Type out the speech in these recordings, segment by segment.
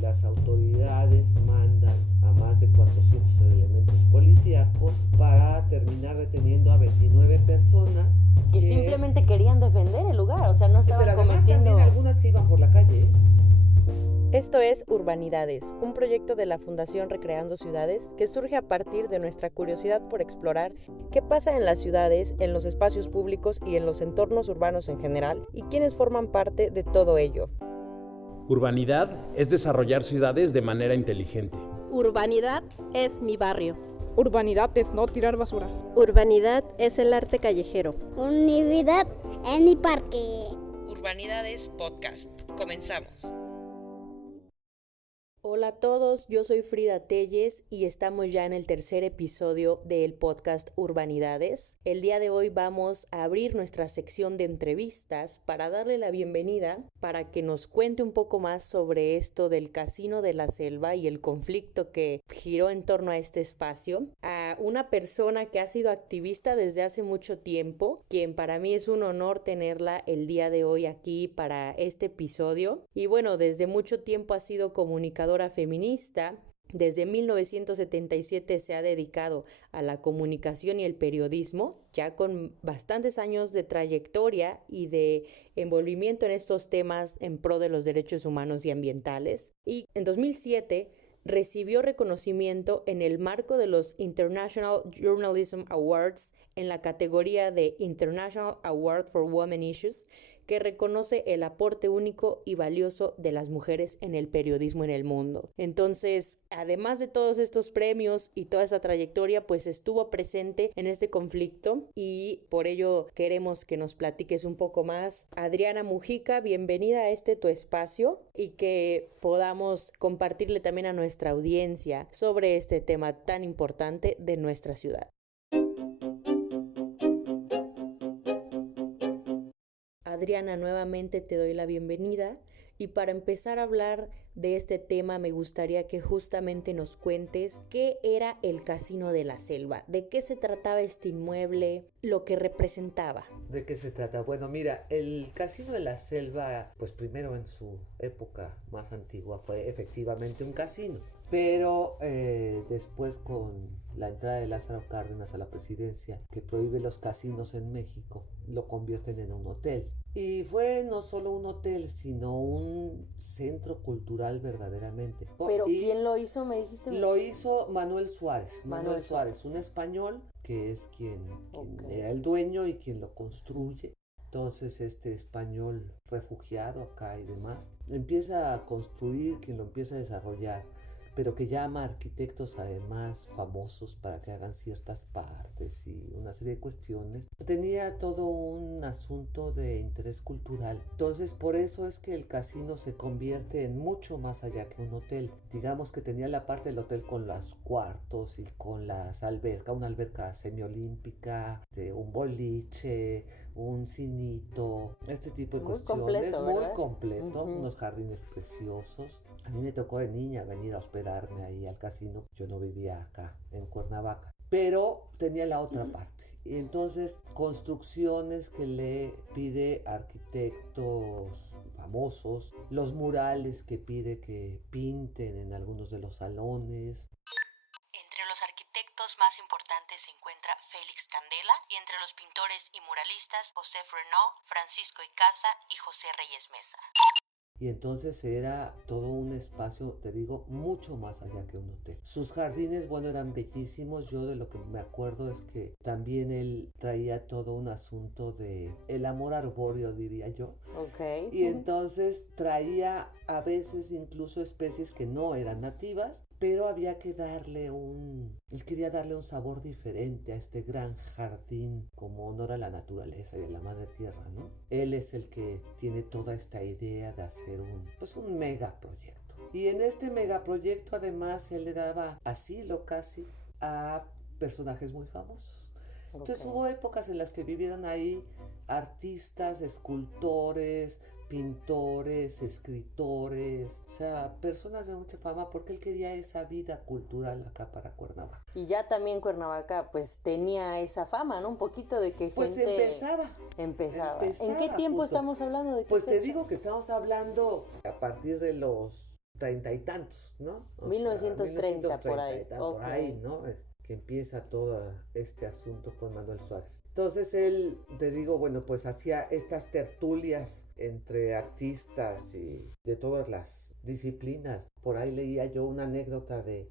las autoridades mandan a más de 400 elementos policíacos para terminar deteniendo a 29 personas que simplemente querían defender el lugar, o sea, no estaban pero además cometiendo... también algunas que iban por la calle, ¿eh? Esto es Urbanidades, un proyecto de la Fundación Recreando Ciudades que surge a partir de nuestra curiosidad por explorar qué pasa en las ciudades, en los espacios públicos y en los entornos urbanos en general, y quiénes forman parte de todo ello. Urbanidad es desarrollar ciudades de manera inteligente. Urbanidad es mi barrio. Urbanidad es no tirar basura. Urbanidad es el arte callejero. Urbanidad es mi parque. Urbanidades Podcast. Comenzamos. Hola a todos, yo soy Frida Telles y estamos ya en el tercer episodio del podcast Urbanidades. El día de hoy vamos a abrir nuestra sección de entrevistas para darle la bienvenida, para que nos cuente un poco más sobre esto del Casino de la Selva y el conflicto que giró en torno a este espacio, a una persona que ha sido activista desde hace mucho tiempo, quien para mí es un honor tenerla el día de hoy aquí para este episodio. Y bueno, desde mucho tiempo ha sido comunicadora feminista. Desde 1977 se ha dedicado a la comunicación y el periodismo, ya con bastantes años de trayectoria y de envolvimiento en estos temas en pro de los derechos humanos y ambientales. Y en 2007 recibió reconocimiento en el marco de los International Journalism Awards en la categoría de International Award for Women Issues, que reconoce el aporte único y valioso de las mujeres en el periodismo en el mundo. Entonces, además de todos estos premios y toda esa trayectoria, pues estuvo presente en este conflicto y por ello queremos que nos platiques un poco más. Adriana Mujica, bienvenida a tu espacio y que podamos compartirle también a nuestra audiencia sobre este tema tan importante de nuestra ciudad. Adriana, nuevamente te doy la bienvenida y para empezar a hablar de este tema me gustaría que justamente nos cuentes qué era el Casino de la Selva, de qué se trataba este inmueble, lo que representaba. ¿De qué se trata? Bueno, mira, el Casino de la Selva, pues primero en su época más antigua fue efectivamente un casino, pero después con la entrada de Lázaro Cárdenas a la presidencia, que prohíbe los casinos en México, lo convierten en un hotel. Y fue no solo un hotel, sino un centro cultural verdaderamente. ¿Pero quién lo hizo, me dijiste? Lo hizo Manuel Suárez. Manuel Suárez, un español que es quien era el dueño y quien lo construye. Entonces este español refugiado acá y demás empieza a construir, quien lo empieza a desarrollar, pero que llama a arquitectos además famosos para que hagan ciertas partes y una serie de cuestiones. Tenía todo un asunto de interés cultural. Entonces por eso es que el casino se convierte en mucho más allá que un hotel. Digamos que tenía la parte del hotel con los cuartos y con las albercas, una alberca semiolímpica, un boliche, un cinito, este tipo de cuestiones. Completo, muy ¿verdad? completo, unos jardines preciosos. A mí me tocó de niña venir a hospedarme ahí al casino. Yo no vivía acá, en Cuernavaca, pero tenía la otra parte. Y entonces, construcciones que le pide arquitectos famosos, los murales que pide que pinten en algunos de los salones. Entre los arquitectos más importantes se encuentra Félix Candela y entre los pintores y muralistas Joseph Renaud, Francisco Icaza y José Reyes Mesa. Y entonces era todo un espacio, te digo, mucho más allá que un hotel. Sus jardines, bueno, eran bellísimos. Yo de lo que me acuerdo es que también él traía todo un asunto de el amor arbóreo, diría yo. Ok. Y entonces traía a veces incluso especies que no eran nativas, pero había que él quería darle un sabor diferente a este gran jardín como honor a la naturaleza y a la madre tierra, ¿no? Él es el que tiene toda esta idea de hacer un megaproyecto. Y en este megaproyecto además él le daba asilo casi a personajes muy famosos. Entonces hubo épocas en las que vivieron ahí artistas, escultores, pintores, escritores, o sea, personas de mucha fama, porque él quería esa vida cultural acá para Cuernavaca. Y ya también Cuernavaca pues tenía esa fama, ¿no? Un poquito de que pues gente... empezaba. ¿En qué tiempo justo. estamos hablando? ¿De qué Pues te fecha? digo que estamos hablando a partir de los 30 y tantos, ¿no? 1930 por ahí. Por ahí, ¿no? Que empieza todo este asunto con Manuel Suárez. Entonces él, te digo, bueno, pues hacía estas tertulias entre artistas y de todas las disciplinas. Por ahí leía yo una anécdota de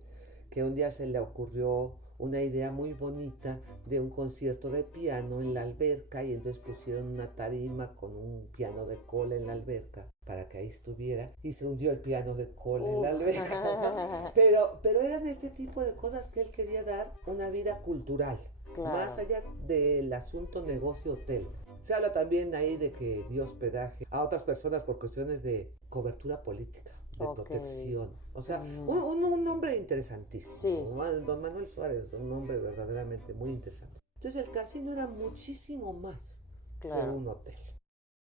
que un día se le ocurrió una idea muy bonita de un concierto de piano en la alberca, y entonces pusieron una tarima con un piano de cola en la alberca para que ahí estuviera, y se hundió el piano de cola en la alberca, ¿no? Pero eran este tipo de cosas que él quería dar una vida cultural, claro, más allá del asunto negocio-hotel. Se habla también ahí de que dio hospedaje a otras personas por cuestiones de cobertura política, de protección. O sea, un hombre interesantísimo. Sí. Don Manuel Suárez, un hombre verdaderamente muy interesante. Entonces el casino era muchísimo más que un hotel.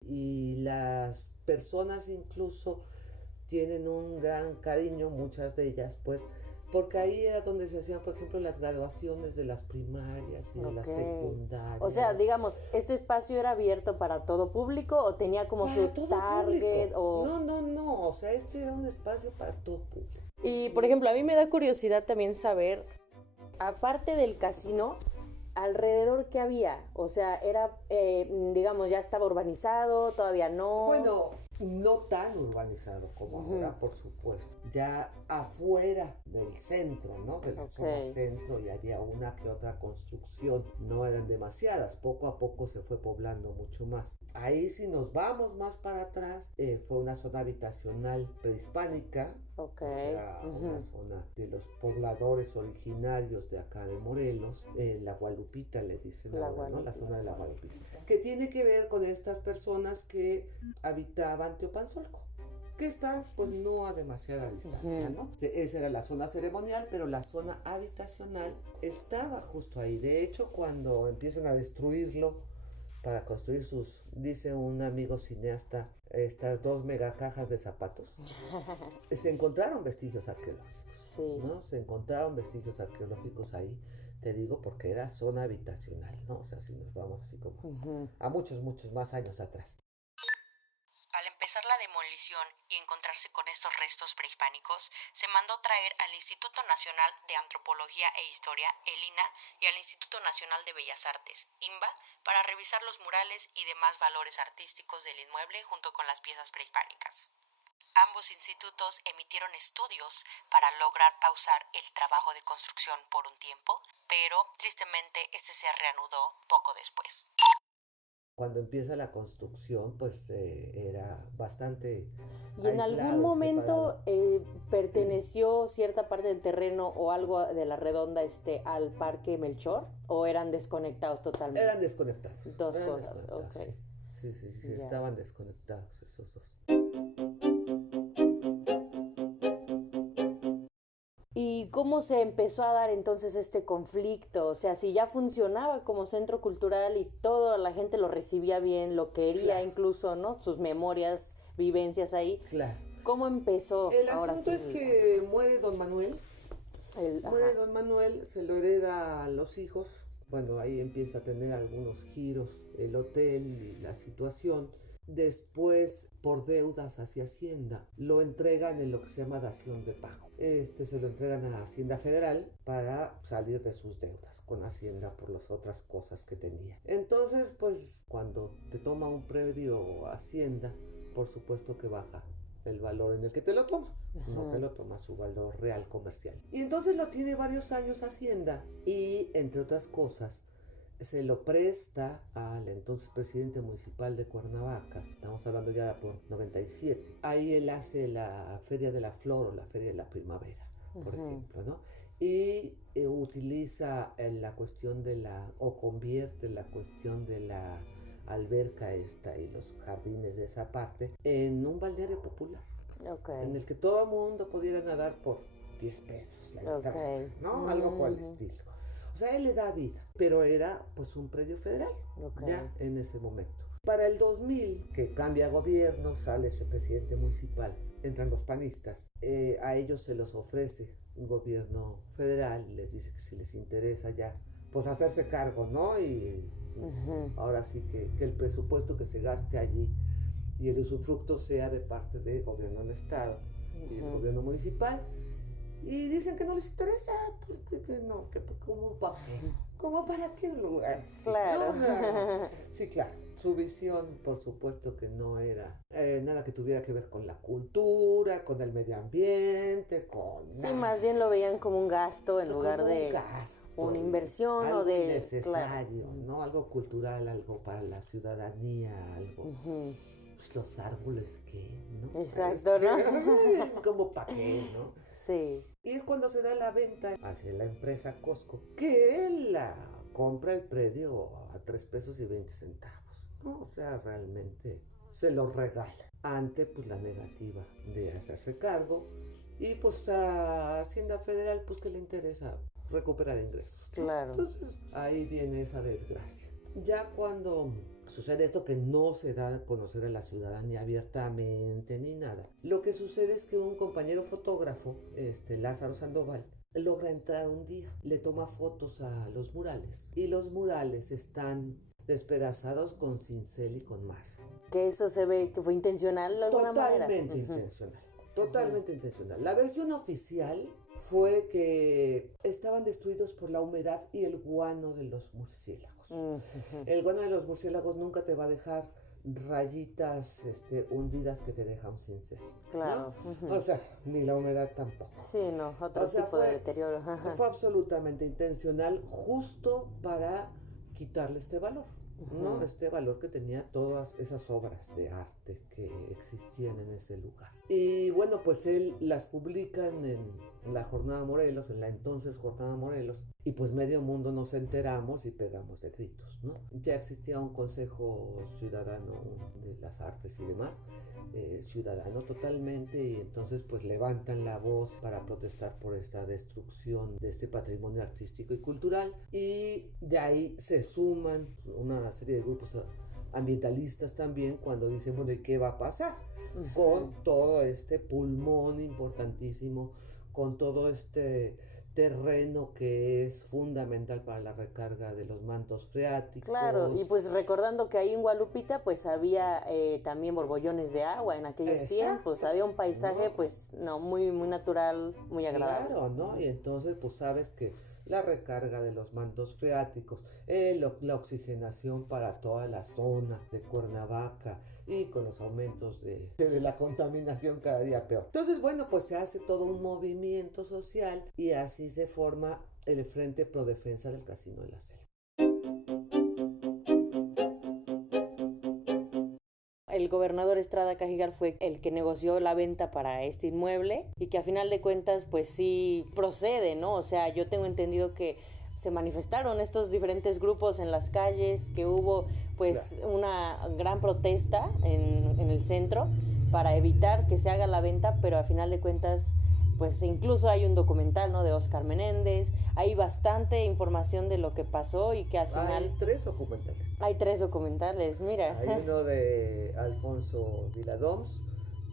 Y las personas incluso tienen un gran cariño, muchas de ellas, pues, porque ahí era donde se hacían, por ejemplo, las graduaciones de las primarias y de las secundarias. O sea, digamos, ¿este espacio era abierto para todo público o tenía como para su target? O... No, o sea, este era un espacio para todo público. Y, por ejemplo, a mí me da curiosidad también saber, aparte del casino, alrededor qué había. O sea, era, digamos, ya estaba urbanizado, todavía no. Bueno, no tan urbanizado como ahora, por supuesto. Ya afuera del centro, ¿no? De la zona centro, y había una que otra construcción. No eran demasiadas. Poco a poco se fue poblando mucho más. Ahí, si nos vamos más para atrás, fue una zona habitacional prehispánica. O sea, una zona de los pobladores originarios de acá de Morelos. La Gualupita le dicen ahora, ¿no? La zona de la Gualupita. Que tiene que ver con estas personas que habitaban Teopanzolco, que está pues no a demasiada distancia, ¿no? Esa era la zona ceremonial, pero la zona habitacional estaba justo ahí. De hecho, cuando empiezan a destruirlo para construir dice un amigo cineasta, estas 2 megacajas de zapatos, se encontraron vestigios arqueológicos, ¿no? Se encontraron vestigios arqueológicos ahí, te digo, porque era zona habitacional, ¿no? O sea, si nos vamos así como a muchos más años atrás. Al empezar la demolición y encontrarse con estos restos prehispánicos, se mandó traer al Instituto Nacional de Antropología e Historia, el INAH, y al Instituto Nacional de Bellas Artes, INBA, para revisar los murales y demás valores artísticos del inmueble junto con las piezas prehispánicas. Ambos institutos emitieron estudios para lograr pausar el trabajo de construcción por un tiempo, pero tristemente este se reanudó poco después. Cuando empieza la construcción, pues era bastante ¿Y en algún momento perteneció cierta parte del terreno o algo de la redonda al Parque Melchor? ¿O eran desconectados totalmente? Eran desconectados. Dos cosas, ok. Sí, estaban desconectados esos dos. ¿Y cómo se empezó a dar entonces este conflicto? O sea, si ya funcionaba como centro cultural y toda la gente lo recibía bien, lo quería incluso, ¿no? Sus memorias, vivencias ahí. Claro. ¿Cómo empezó? El asunto es que muere don Manuel. Don Manuel, se lo hereda a los hijos. Bueno, ahí empieza a tener algunos giros el hotel y la situación. Después, por deudas hacia Hacienda, lo entregan en lo que se llama dación de pago. Se lo entregan a Hacienda Federal para salir de sus deudas con Hacienda por las otras cosas que tenía. Entonces, pues, cuando te toma un predio Hacienda, por supuesto que baja el valor en el que te lo toma. No te lo toma su valor real comercial. Y entonces lo tiene varios años Hacienda y, entre otras cosas, se lo presta al entonces presidente municipal de Cuernavaca. Estamos hablando ya por 97. Ahí él hace la Feria de la Flor o la Feria de la Primavera, por ejemplo, ¿no? Y utiliza la cuestión convierte la cuestión de la alberca y los jardines de esa parte en un balneario popular. En el que todo el mundo pudiera nadar por 10 pesos la entrada, ¿no? Algo por el estilo. O sea, él le da vida, pero era pues un predio federal, ya en ese momento. Para el 2000, que cambia gobierno, sale ese presidente municipal, entran los panistas, a ellos se los ofrece un gobierno federal, les dice que si les interesa ya, pues hacerse cargo, ¿no? Y ahora sí que el presupuesto que se gaste allí y el usufructo sea de parte del gobierno del estado. y el gobierno municipal, y dicen que no les interesa, pues que no, que ¿cómo para qué? ¿Cómo para qué un lugar así? Claro. No. Sí, claro. Su visión, por supuesto, que no era nada que tuviera que ver con la cultura, con el medio ambiente, con Sí, nada. más bien lo veían como un gasto en lugar Como de un gasto, una inversión algo o de... necesario, claro. ¿no? Algo cultural, algo para la ciudadanía, algo... Ujú. Pues los árboles, ¿qué? ¿No? Exacto, ¿no? Como para qué, ¿no? Sí. Y es cuando se da la venta hacia la empresa Costco, que él la compra el predio a 3 pesos y 20 centavos, ¿no? O sea, realmente se lo regala ante pues la negativa de hacerse cargo y pues a Hacienda Federal pues que le interesa recuperar ingresos, ¿no? Claro. Entonces ahí viene esa desgracia. Ya cuando sucede esto que no se da a conocer a la ciudadanía abiertamente ni nada, lo que sucede es que un compañero fotógrafo, Lázaro Sandoval, logra entrar un día, le toma fotos a los murales y los murales están despedazados con cincel y con marro. Que eso se ve que fue intencional de alguna manera. Totalmente intencional, totalmente intencional. La versión oficial fue que estaban destruidos por la humedad y el guano de los murciélagos. El guano de los murciélagos nunca te va a dejar rayitas hundidas que te deja un cincel, Claro. ¿no? O sea, ni la humedad tampoco. Sí, no, otro O sea, tipo de deterioro. Fue absolutamente intencional, justo para quitarle este valor, ¿no? Este valor que tenía todas esas obras de arte que existían en ese lugar. Y bueno, pues él las publica en la Jornada Morelos, en la entonces Jornada Morelos, y pues medio mundo nos enteramos y pegamos de gritos, ¿no? Ya existía un consejo ciudadano de las artes y demás, ciudadano totalmente, y entonces pues levantan la voz para protestar por esta destrucción de este patrimonio artístico y cultural, y de ahí se suman una serie de grupos ambientalistas también cuando dicen, bueno, ¿y qué va a pasar con todo este pulmón importantísimo, con todo este terreno que es fundamental para la recarga de los mantos freáticos? Claro, y pues recordando que ahí en Gualupita pues había también borbollones de agua en aquellos tiempos, había un paisaje pues muy natural, muy agradable. Claro, ¿no? Y entonces pues sabes que la recarga de los mantos freáticos, la oxigenación para toda la zona de Cuernavaca, y con los aumentos de la contaminación cada día peor. Entonces, bueno, pues se hace todo un movimiento social y así se forma el Frente Pro Defensa del Casino de la Selva. El gobernador Estrada Cajigal fue el que negoció la venta para este inmueble y que a final de cuentas pues sí procede, ¿no? O sea, yo tengo entendido que se manifestaron estos diferentes grupos en las calles, que hubo pues una gran protesta en el centro para evitar que se haga la venta, pero a final de cuentas pues incluso hay un documental, ¿no?, de Óscar Menéndez, hay bastante información de lo que pasó y que al final... Hay 3 documentales. Hay 3 documentales, mira. Hay uno de Alfonso Viladoms,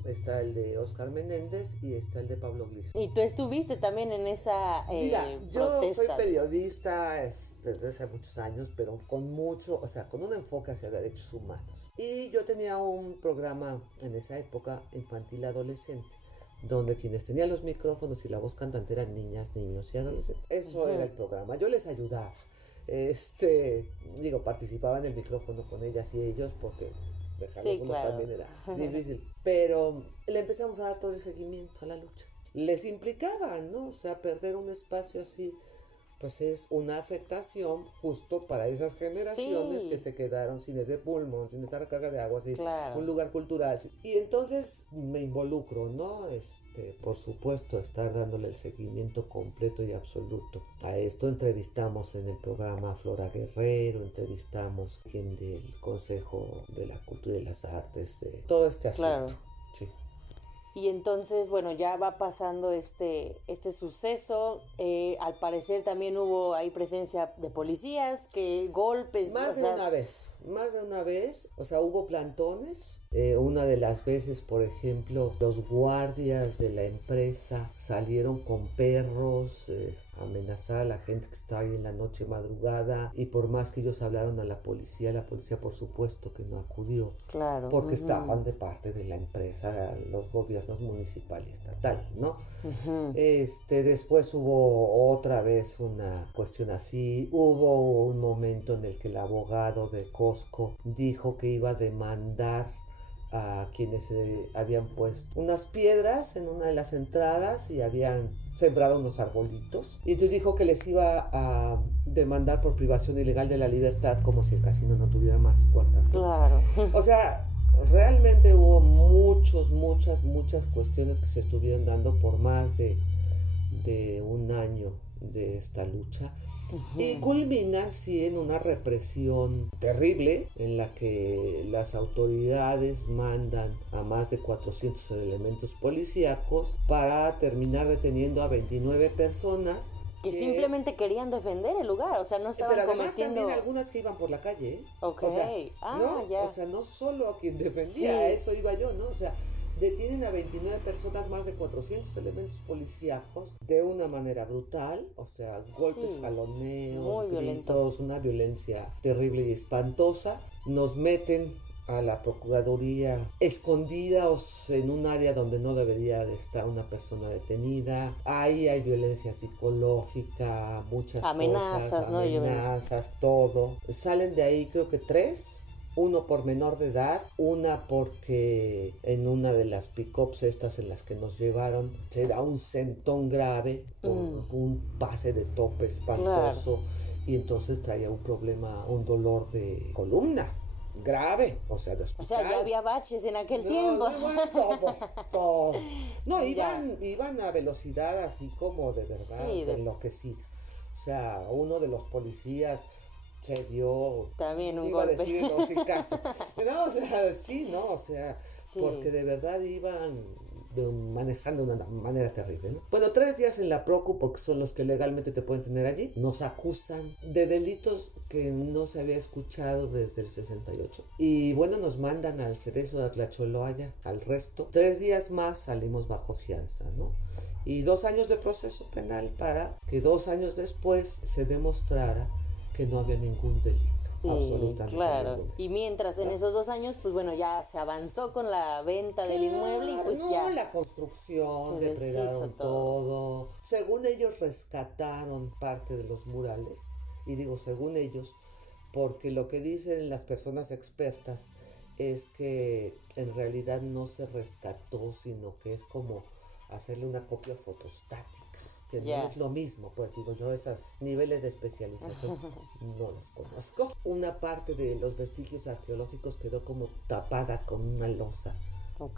está el de Óscar Menéndez y está el de Pablo Glis. Y tú estuviste también en esa Mira, yo protesta. soy periodista desde hace muchos años, pero con un enfoque hacia derechos humanos. Y yo tenía un programa en esa época infantil adolescente, donde quienes tenían los micrófonos y la voz cantante eran niñas, niños y adolescentes. Eso era el programa. Yo les ayudaba. Participaba en el micrófono con ellas y ellos porque dejarlos solos también era difícil. Pero le empezamos a dar todo el seguimiento a la lucha. Les implicaba, ¿no? O sea, perder un espacio así, pues es una afectación justo para esas generaciones que se quedaron sin ese pulmón, sin esa recarga de agua, sin un lugar cultural. Y entonces me involucro, ¿no? Por supuesto, estar dándole el seguimiento completo y absoluto a esto. Entrevistamos en el programa a Flora Guerrero, entrevistamos a quien del Consejo de la Cultura y las Artes, de todo este asunto. Claro. Sí. Y entonces, bueno, ya va pasando este suceso. Al parecer también hubo ahí presencia de policías, que golpes. Más de una vez. O sea, hubo plantones Una de las veces, por ejemplo, los guardias de la empresa salieron con perros a amenazar a la gente que estaba ahí en la noche madrugada, y por más que ellos hablaron a la policía por supuesto que no acudió. Claro. Porque estaban de parte de la empresa, los gobiernos municipal y estatal, ¿no? Después hubo otra vez una cuestión así. Hubo un momento en el que el abogado de Costco dijo que iba a demandar a quienes habían puesto unas piedras en una de las entradas y habían sembrado unos arbolitos, y entonces dijo que les iba a demandar por privación ilegal de la libertad, como si el casino no tuviera más puertas, ¿no? Claro. O sea, realmente hubo muchas cuestiones que se estuvieron dando por más de un año de esta lucha. Y culminan, sí, en una represión terrible en la que las autoridades mandan a más de 400 elementos policíacos para terminar deteniendo a 29 personas que simplemente querían defender el lugar, o sea, no estaban pero además cometiendo... también algunas que iban por la calle, ¿eh? Ok, o sea, ya. O sea, no solo a quien defendía, Sí. a eso iba yo, ¿no? O sea, detienen a 29 personas, más de 400 elementos policíacos, de una manera brutal, o sea, golpes, Sí, jaloneos, muy gritos, una violencia terrible y espantosa. Nos meten a la procuraduría escondidas en un área donde no debería de estar una persona detenida. Ahí hay violencia psicológica, muchas amenazas, cosas, ¿no? amenazas, todo. Salen de ahí creo que 3. Uno por menor de edad, una porque en una de las pick-ups estas en las que nos llevaron se da un sentón grave por un pase de tope espantoso, y entonces traía un problema, un dolor de columna grave, o sea, de hospital. O sea, ya había baches en aquel tiempo. Todo. No, iban a velocidad así como de verdad, Sí, enloquecida. O sea, uno de los policías se dio también un iba golpe. a decir el hocicazo. No, o sea, sí, no, o sea, Sí. porque de verdad iban manejando de una manera terrible, ¿no? Bueno, 3 días en la Procu, porque son los que legalmente te pueden tener allí. Nos acusan de delitos que no se había escuchado desde el 68. Y bueno, nos mandan al Cerezo de Atlacholoaya, al resto. 3 días más salimos bajo fianza, ¿no? Y 2 años de proceso penal para que 2 años después se demostrara que no había ningún delito. Sí, absolutamente claro. ninguno. Y mientras en esos 2 años, pues bueno, ya se avanzó con la venta del inmueble y pues no, ya. la construcción, se depredaron deshizo todo. Según ellos rescataron parte de los murales, y digo según ellos, porque lo que dicen las personas expertas es que en realidad no se rescató, sino que es como hacerle una copia fotostática, que Ya. no es lo mismo, pues digo yo, esos niveles de especialización no los conozco. Una parte de los vestigios arqueológicos quedó como tapada con una losa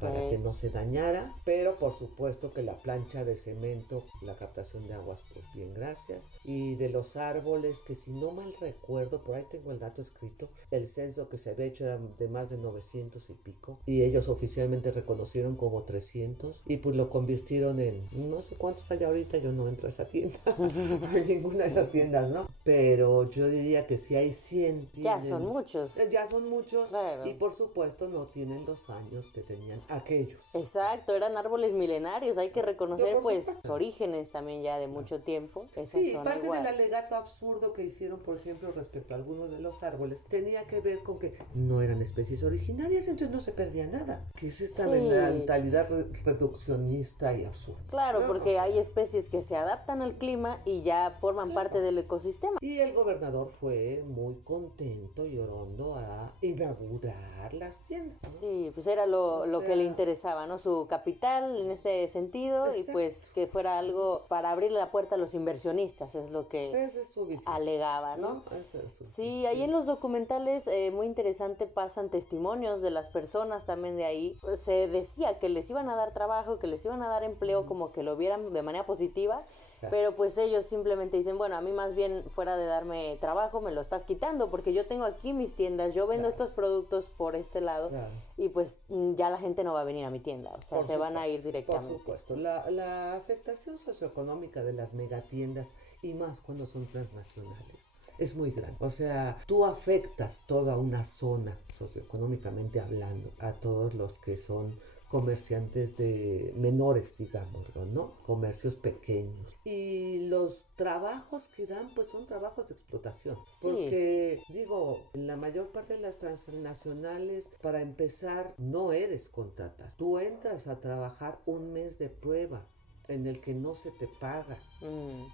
para que no se dañara, pero por supuesto que la plancha de cemento, la captación de aguas, pues bien, gracias. Y de los árboles, que si no mal recuerdo, por ahí tengo el dato escrito, el censo que se había hecho era de más de 900 y pico, y ellos oficialmente reconocieron como 300, y pues lo convirtieron en, no sé cuántos hay ahorita, yo no entro a esa tienda, a ninguna de las tiendas, ¿no? Pero yo diría que si hay 100, Ya son muchos. Ya son muchos, Claro. y por supuesto no tienen los años que tenían aquellos. Exacto, eran árboles milenarios, hay que reconocer por pues supuesto. sus orígenes también ya de mucho tiempo. Esa Sí, zona parte igual. del alegato absurdo que hicieron, por ejemplo, respecto a algunos de los árboles, tenía que ver con que no eran especies originarias, entonces no se perdía nada. Que es esta Sí. mentalidad reduccionista y absurda. Claro, ¿no? porque O sea, hay especies que se adaptan al clima y ya forman parte del ecosistema. y el gobernador fue muy contento y orondo a inaugurar las tiendas, ¿no? Sí, pues era lo O que le sea, interesaba, ¿no? Su capital en ese sentido y Exacto. pues que fuera algo para abrirle la puerta a los inversionistas, es lo que Esa es su visión. alegaba, ¿no? Esa es su Sí, visión. ahí en los documentales muy interesante pasan testimonios de las personas también de ahí. Pues, se decía que les iban a dar trabajo, que les iban a dar empleo, como que lo vieran de manera positiva, Claro. pero pues ellos simplemente dicen, bueno, a mí más bien fuera de darme trabajo me lo estás quitando porque yo tengo aquí mis tiendas, yo vendo Claro. estos productos por este lado Claro. y pues ya la gente no va a venir a mi tienda, o sea, Por se van a ir supuesto, directamente. Por supuesto, la afectación socioeconómica de las megatiendas, y más cuando son transnacionales, es muy grande. O sea, tú afectas toda una zona, socioeconómicamente hablando, a todos los que son comerciantes de menores, digámoslo, ¿no? Comercios pequeños. Y los trabajos que dan, pues son trabajos de explotación. Sí. Porque, digo, en la mayor parte de las transnacionales, para empezar, no eres contratado. Tú entras a trabajar un mes de prueba en el que no se te paga.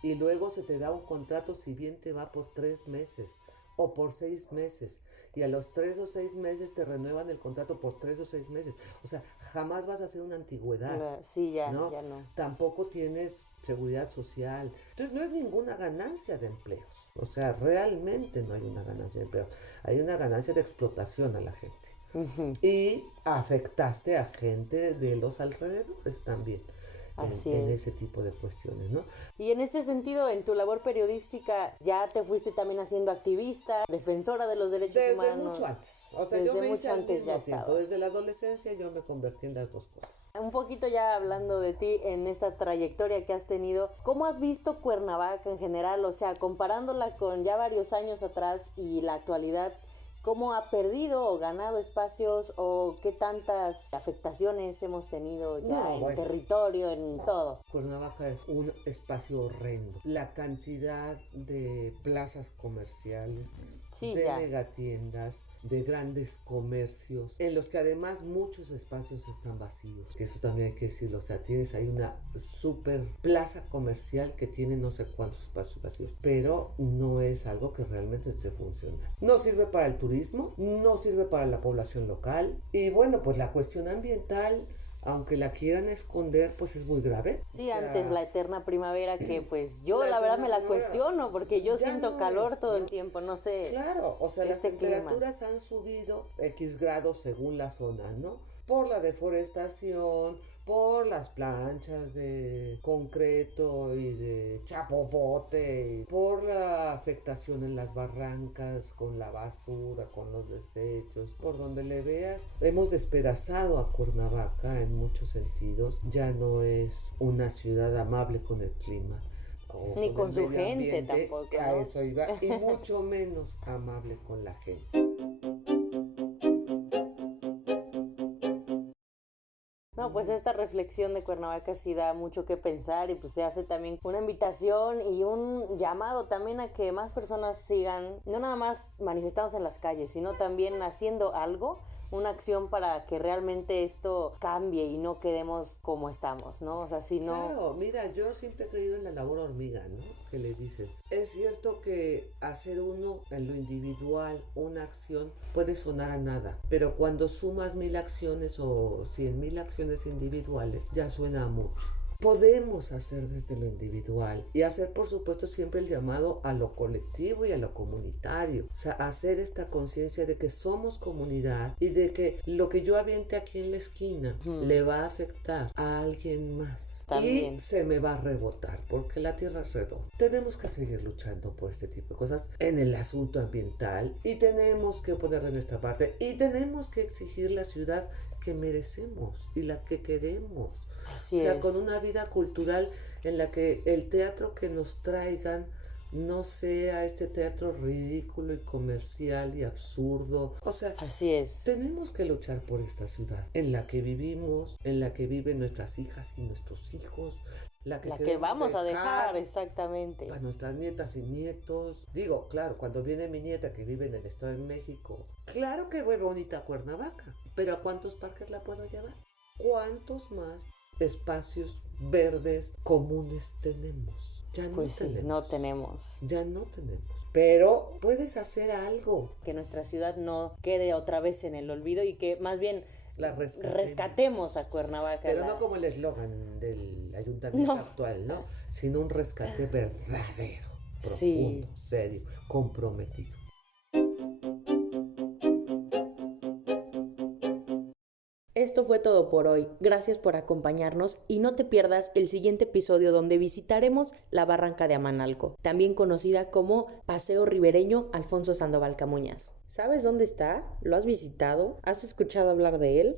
Y luego se te da un contrato si bien te va por 3 meses o por 6 meses. Y a los 3 o 6 meses te renuevan el contrato por 3 o 6 meses. O sea, jamás vas a hacer una antigüedad. Claro, sí, ya no. Tampoco tienes seguridad social. Entonces no es ninguna ganancia de empleos. O sea, realmente no hay una ganancia de empleos. Hay una ganancia de explotación a la gente. Y afectaste a gente de los alrededores también. En ese tipo de cuestiones, ¿no? Y en este sentido, en tu labor periodística, ¿ya te fuiste también haciendo activista, defensora de los derechos humanos? Desde mucho antes. O sea, yo me hice al mismo tiempo. Desde la adolescencia yo me convertí en las dos cosas. Un poquito ya hablando de ti en esta trayectoria que has tenido, ¿cómo has visto Cuernavaca en general? O sea, comparándola con ya varios años atrás y la actualidad, ¿cómo ha perdido o ganado espacios o qué tantas afectaciones hemos tenido ya en territorio, en todo? Cuernavaca es un espacio horrendo. La cantidad de plazas comerciales, de megatiendas, de grandes comercios, en los que además muchos espacios están vacíos. Que eso también hay que decirlo. O sea, tienes ahí una super plaza comercial que tiene no sé cuántos espacios vacíos, pero no es algo que realmente esté funcionando. No sirve para el turismo, no sirve para la población local. Y bueno, pues la cuestión ambiental, aunque la quieran esconder, pues es muy grave. Sí, o sea, antes la eterna primavera, que pues yo la verdad me la cuestiono, porque yo siento no calor todo el tiempo, no sé. Claro, o sea, las temperaturas han subido X grados según la zona, ¿no? Por la deforestación, por las planchas de concreto y de chapopote, por la afectación en las barrancas con la basura, con los desechos, por donde le veas. Hemos despedazado a Cuernavaca en muchos sentidos. Ya no es una ciudad amable con el clima. Ni con su gente tampoco, ¿no? A eso iba, y mucho menos amable con la gente. No, pues esta reflexión de Cuernavaca sí da mucho que pensar y pues se hace también una invitación y un llamado también a que más personas sigan, no nada más manifestándose en las calles, sino también haciendo algo, una acción para que realmente esto cambie y no quedemos como estamos, ¿no? O sea, si no... Claro, mira, yo siempre he creído en la labor hormiga, ¿no? Que le dicen. Es cierto que hacer uno en lo individual una acción puede sonar a nada, pero cuando sumas 1000 acciones o 100,000 acciones individuales, ya suena a mucho. Podemos hacer desde lo individual y hacer, por supuesto, siempre el llamado a lo colectivo y a lo comunitario. O sea, hacer esta conciencia de que somos comunidad y de que lo que yo aviente aquí en la esquina le va a afectar a alguien más. También. Y se me va a rebotar porque la tierra es redonda. Tenemos que seguir luchando por este tipo de cosas en el asunto ambiental y tenemos que poner de nuestra parte y tenemos que exigir la ciudad que merecemos y la que queremos. Así o sea, es. Con una vida cultural en la que el teatro que nos traigan no sea este teatro ridículo y comercial y absurdo. O sea, así es. Tenemos que luchar por esta ciudad en la que vivimos, en la que viven nuestras hijas y nuestros hijos, la que vamos a dejar exactamente a nuestras nietas y nietos. Digo, claro, cuando viene mi nieta que vive en el Estado de México, claro que fue bonita Cuernavaca, pero ¿a cuántos parques la puedo llevar? ¿Cuántos más espacios verdes comunes tenemos? Ya no pues tenemos. Sí, no tenemos. Ya no tenemos. Pero puedes hacer algo. Que nuestra ciudad no quede otra vez en el olvido y que más bien la rescatemos a Cuernavaca. Pero no como el eslogan del ayuntamiento actual, ¿no? Sino un rescate verdadero, profundo, serio, comprometido. Esto fue todo por hoy. Gracias por acompañarnos y no te pierdas el siguiente episodio donde visitaremos la Barranca de Amanalco, también conocida como Paseo Ribereño Alfonso Sandoval Camuñas. ¿Sabes dónde está? ¿Lo has visitado? ¿Has escuchado hablar de él?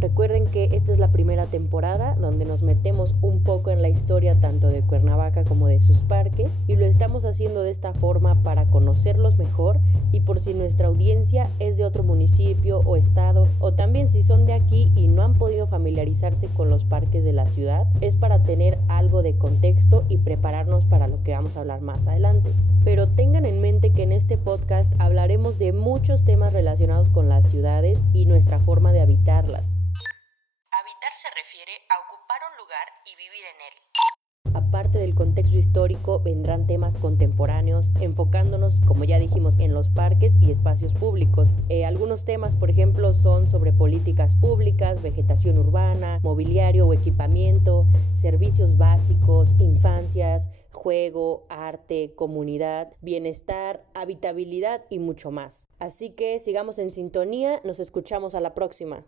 Recuerden que esta es la primera temporada donde nos metemos un poco en la historia tanto de Cuernavaca como de sus parques, y lo estamos haciendo de esta forma para conocerlos mejor y por si nuestra audiencia es de otro municipio o estado, o también si son de aquí y no han podido familiarizarse con los parques de la ciudad, es para tener algo de contexto y prepararnos para lo que vamos a hablar más adelante. Pero tengan en mente que en este podcast hablaremos de muchos temas relacionados con las ciudades y nuestra forma de habitarlas. Habitar se refiere a ocupar un lugar y vivir en él. Aparte del contexto histórico, vendrán temas contemporáneos, enfocándonos, como ya dijimos, en los parques y espacios públicos. Algunos temas, por ejemplo, son sobre políticas públicas, vegetación urbana, mobiliario o equipamiento, servicios básicos, infancias, juego, arte, comunidad, bienestar, habitabilidad y mucho más. Así que sigamos en sintonía, nos escuchamos a la próxima.